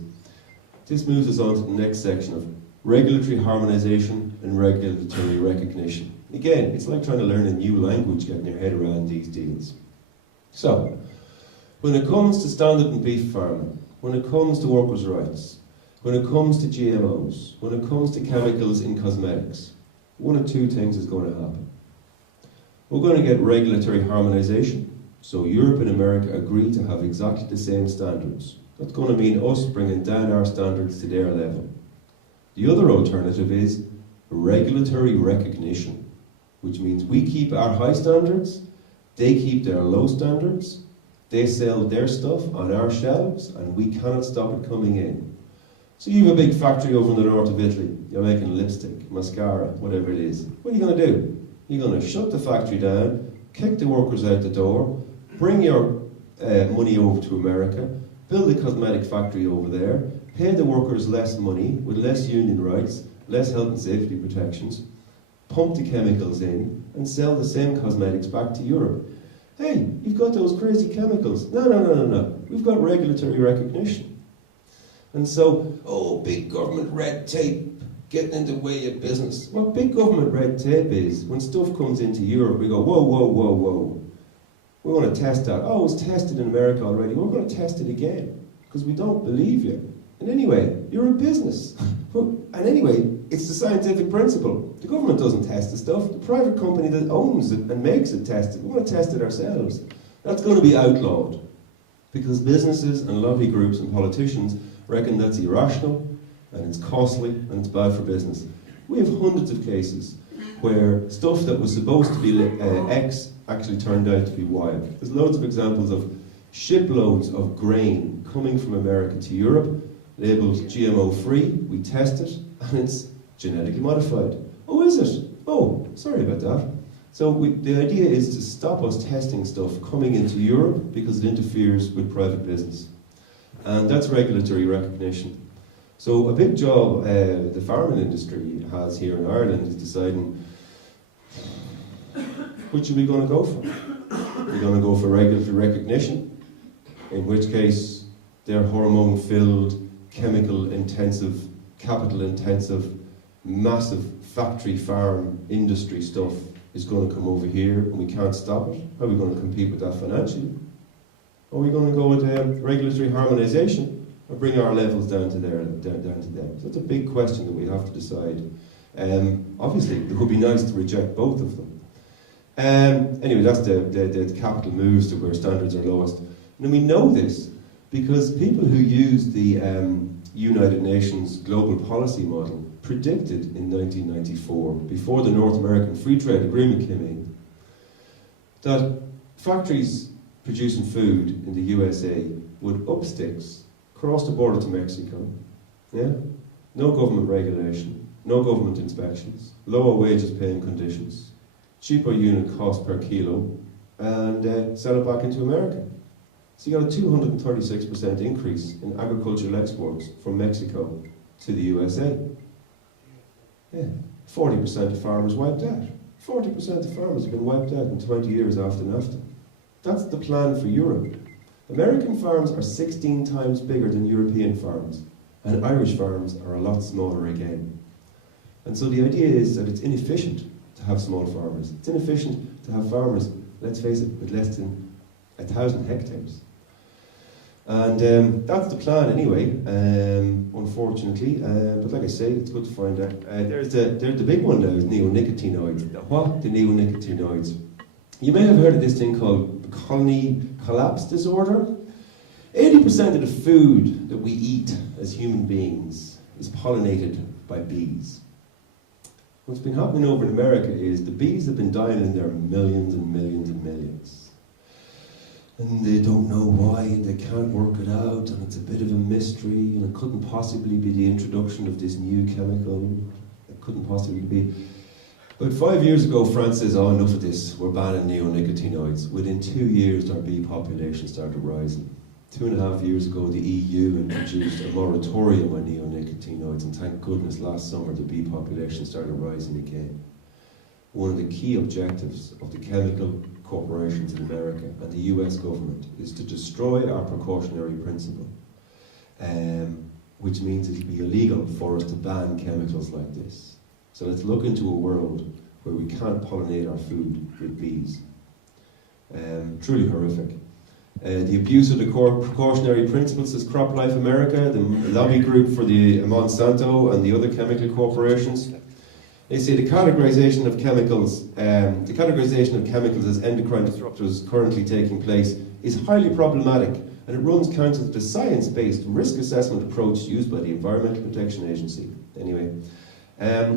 moves us on to the next section of regulatory harmonisation and regulatory recognition. Again, it's like trying to learn a new language, getting your head around these deals. So, when it comes to standard and beef farming, when it comes to workers' rights, when it comes to GMOs, when it comes to chemicals in cosmetics, one of two things is going to happen. We're going to get regulatory harmonisation, so Europe and America agree to have exactly the same standards. That's going to mean us bringing down our standards to their level. The other alternative is regulatory recognition, which means we keep our high standards, they keep their low standards, they sell their stuff on our shelves, and we cannot stop it coming in. So you have a big factory over in the north of Italy, you're making lipstick, mascara, whatever it is. What are you going to do? You're going to shut the factory down, kick the workers out the door, bring your money over to America, build a cosmetic factory over there, pay the workers less money with less union rights, less health and safety protections, pump the chemicals in, and sell the same cosmetics back to Europe. Hey, you've got those crazy chemicals. No. We've got regulatory recognition. And so, big government red tape getting in the way of business. What big government red tape is, when stuff comes into Europe, we go, whoa. We want to test that. Oh, it was tested in America already. We're going to test it again, because we don't believe you. And anyway, you're a business. And anyway, it's the scientific principle. The government doesn't test the stuff. The private company that owns it and makes it tests it. We want to test it ourselves. That's going to be outlawed, because businesses and lobby groups and politicians reckon that's irrational, and it's costly, and it's bad for business. We have hundreds of cases where stuff that was supposed to be X actually turned out to be Y. There's loads of examples of shiploads of grain coming from America to Europe, labelled GMO-free. We test it, and it's genetically modified. Oh, is it? Oh, sorry about that. So the idea is to stop us testing stuff coming into Europe because it interferes with private business. And that's regulatory recognition. So a big job the farming industry has here in Ireland is deciding, which are we going to go for? We're going to go for regulatory recognition, in which case their hormone-filled, chemical-intensive, capital-intensive, massive factory farm industry stuff is going to come over here and we can't stop it. How are we going to compete with that financially? Are we going to go with regulatory harmonisation or bring our levels down to them? So that's a big question that we have to decide. Obviously, it would be nice to reject both of them. Anyway, that's the capital moves to where standards are lowest. And we know this because people who use the United Nations Global Policy Model predicted in 1994, before the North American Free Trade Agreement came in, that factories producing food in the USA would up sticks, cross the border to Mexico, no government regulation, no government inspections, lower wages paying conditions, cheaper unit cost per kilo, and sell it back into America. So you got a 236% increase in agricultural exports from Mexico to the USA. 40% of farmers wiped out. 40% of farmers have been wiped out in 20 years after NAFTA. That's the plan for Europe. American farms are 16 times bigger than European farms, and Irish farms are a lot smaller again. And so the idea is that it's inefficient to have small farmers. It's inefficient to have farmers, let's face it, with less than 1,000 hectares. And that's the plan anyway, unfortunately. But like I say, it's good to find out. There's the big one now, is neonicotinoids. What? The neonicotinoids. You may have heard of this thing called the colony collapse disorder. 80% of the food that we eat as human beings is pollinated by bees. What's been happening over in America is the bees have been dying in there millions and millions and millions. And they don't know why, and they can't work it out, and it's a bit of a mystery, and it couldn't possibly be the introduction of this new chemical. It couldn't possibly be. But 5 years ago, France says, oh, enough of this, we're banning neonicotinoids. Within 2 years, our bee population started rising. 2.5 years ago, the EU introduced a moratorium on neonicotinoids, and thank goodness last summer the bee population started rising again. One of the key objectives of the chemical corporations in America and the US government is to destroy our precautionary principle, which means it'll be illegal for us to ban chemicals like this. So let's look into a world where we can't pollinate our food with bees. Truly horrific. The abuse of the precautionary principles, says CropLife America, the lobby group for the Monsanto and the other chemical corporations. They say the categorization of chemicals as endocrine disruptors currently taking place is highly problematic, and it runs counter to the science-based risk assessment approach used by the Environmental Protection Agency. Anyway, yeah,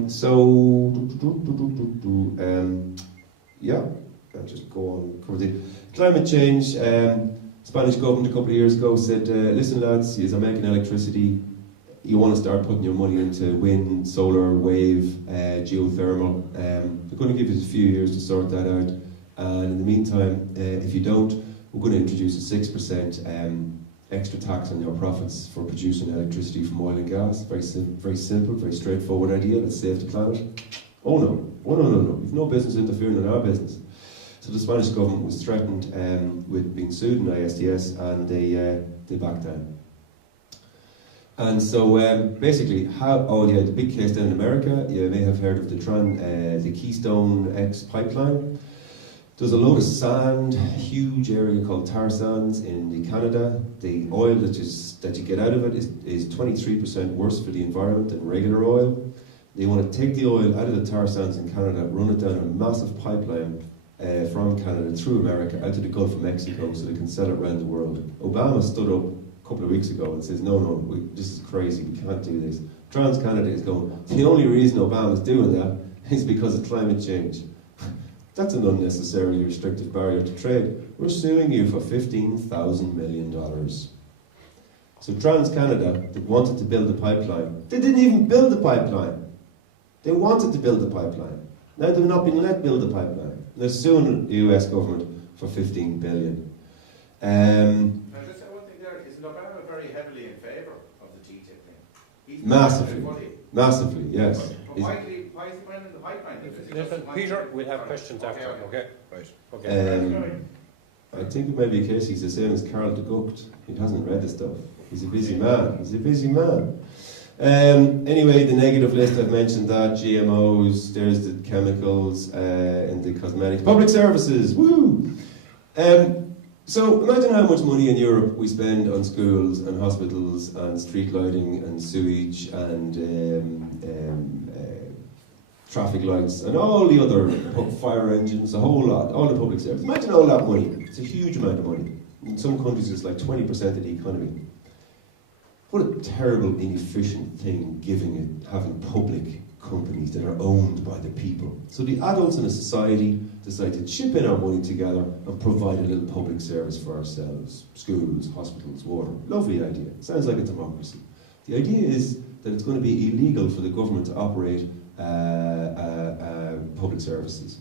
I'll just go on cover the climate change. Spanish government a couple of years ago said, listen lads, you're making electricity, you want to start putting your money into wind, solar, wave, geothermal. They're going to give you a few years to sort that out, and in the meantime, if you don't, we're going to introduce a 6% extra tax on your profits for producing electricity from oil and gas. Very simple, very straightforward idea. Let's save the planet. Oh no, we've no business interfering in our business. So the Spanish government was threatened with being sued in ISDS, and they backed down. And so basically, the big case down in America, you may have heard of the Keystone X pipeline. There's a load of sand, huge area called tar sands in Canada. The oil that you get out of it is 23% worse for the environment than regular oil. They want to take the oil out of the tar sands in Canada, run it down a massive pipeline from Canada through America out to the Gulf of Mexico so they can sell it around the world. Obama stood up a couple of weeks ago and says, no, this is crazy, we can't do this. TransCanada is going, the only reason Obama's doing that is because of climate change. That's an unnecessarily restrictive barrier to trade. We're suing you for $15,000 million. So TransCanada, that wanted to build a pipeline, they didn't even build the pipeline. They wanted to build the pipeline. Now they've not been let build the pipeline. They're suing the US government for $15 billion. Now just one thing there, is Obama very heavily in favour of the TTIP thing? Massively, yes. But why is he running the pipeline? Peter, we'll have questions after. Okay. Right. Okay. I think it may be a case he's the same as Karl de Gucht. He hasn't read the stuff. He's a busy man. Anyway, the negative list, I've mentioned that. GMOs, there's the chemicals in the cosmetics. Public services, woo! So imagine how much money in Europe we spend on schools and hospitals and street lighting and sewage and traffic lights and all the other fire engines, a whole lot, all the public service. Imagine all that money. It's a huge amount of money. In some countries it's like 20% of the economy. What a terrible, inefficient thing having public companies that are owned by the people. So the adults in a society decide to chip in our money together and provide a little public service for ourselves. Schools, hospitals, water. Lovely idea. Sounds like a democracy. The idea is that it's going to be illegal for the government to operate public services.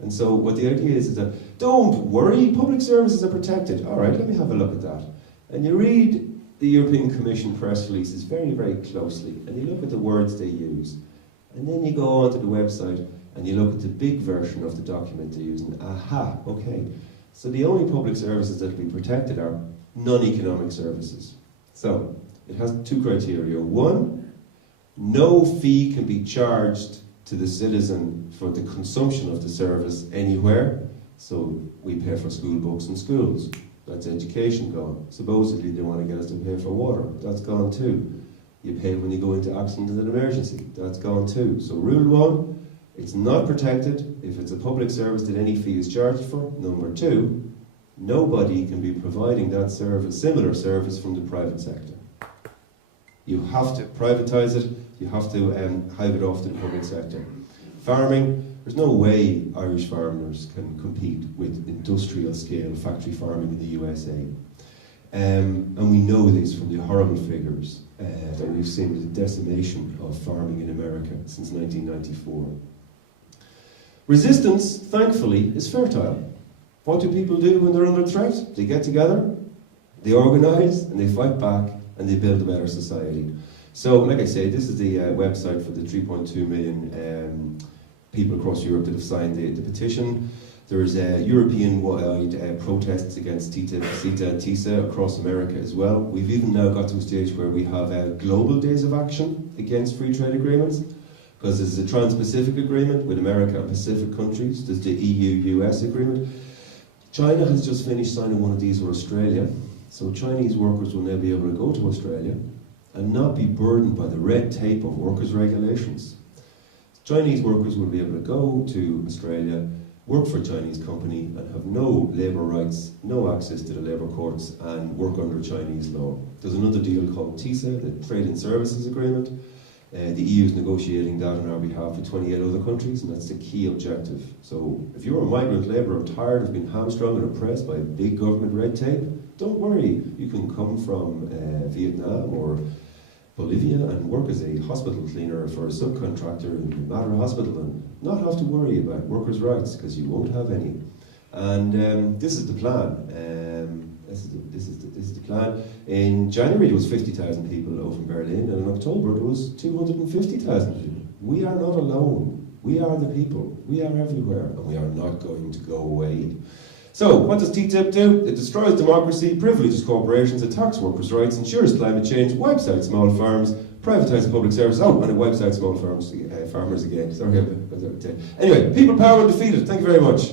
And so what the idea is that, don't worry, public services are protected. All right, let me have a look at that. And you read the European Commission press releases very, very closely, and you look at the words they use. And then you go onto the website and you look at the big version of the document they're using. Aha, okay. So the only public services that will be protected are non-economic services. So it has two criteria. One, no fee can be charged to the citizen for the consumption of the service anywhere. So we pay for school books in schools. That's education gone. Supposedly they want to get us to pay for water. That's gone too. You pay when you go into accident and an emergency. That's gone too. So rule one, it's not protected if it's a public service that any fee is charged for. Number two, nobody can be providing that service, similar service, from the private sector. You have to privatise it. You have to hive it off to the public sector. farming. There's no way Irish farmers can compete with industrial scale factory farming in the USA. And we know this from the horrible figures that we've seen with the decimation of farming in America since 1994. Resistance, thankfully, is fertile. What do people do when they're under threat? They get together, they organise, and they fight back, and they build a better society. So, like I say, this is the website for the 3.2 million people across Europe that have signed the petition. There's European-wide protests against TTIP, CETA and TISA across America as well. We've even now got to a stage where we have global days of action against free trade agreements, because there's a Trans-Pacific Agreement with America and Pacific countries. There's the EU-US Agreement. China has just finished signing one of these with Australia, so Chinese workers will now be able to go to Australia and not be burdened by the red tape of workers' regulations. Chinese workers will be able to go to Australia, work for a Chinese company, and have no labour rights, no access to the labour courts, and work under Chinese law. There's another deal called TISA, the Trade and Services Agreement. The EU is negotiating that on our behalf with 28 other countries, and that's the key objective. So if you're a migrant labourer tired of being hamstrung and oppressed by big government red tape, don't worry. You can come from Vietnam or Bolivia and work as a hospital cleaner for a subcontractor in the Mater Hospital and not have to worry about workers' rights, because you won't have any. And this is the plan. This is the plan. In January there was 50,000 people over in Berlin, and in October there was 250,000 people. We are not alone. We are the people. We are everywhere, and we are not going to go away. So, what does TTIP do? It destroys democracy, privileges corporations, attacks workers' rights, ensures climate change, wipes out small farms, privatises public services. Oh, and it wipes out small farmers again. Sorry. Anyway, people power undefeated. Thank you very much.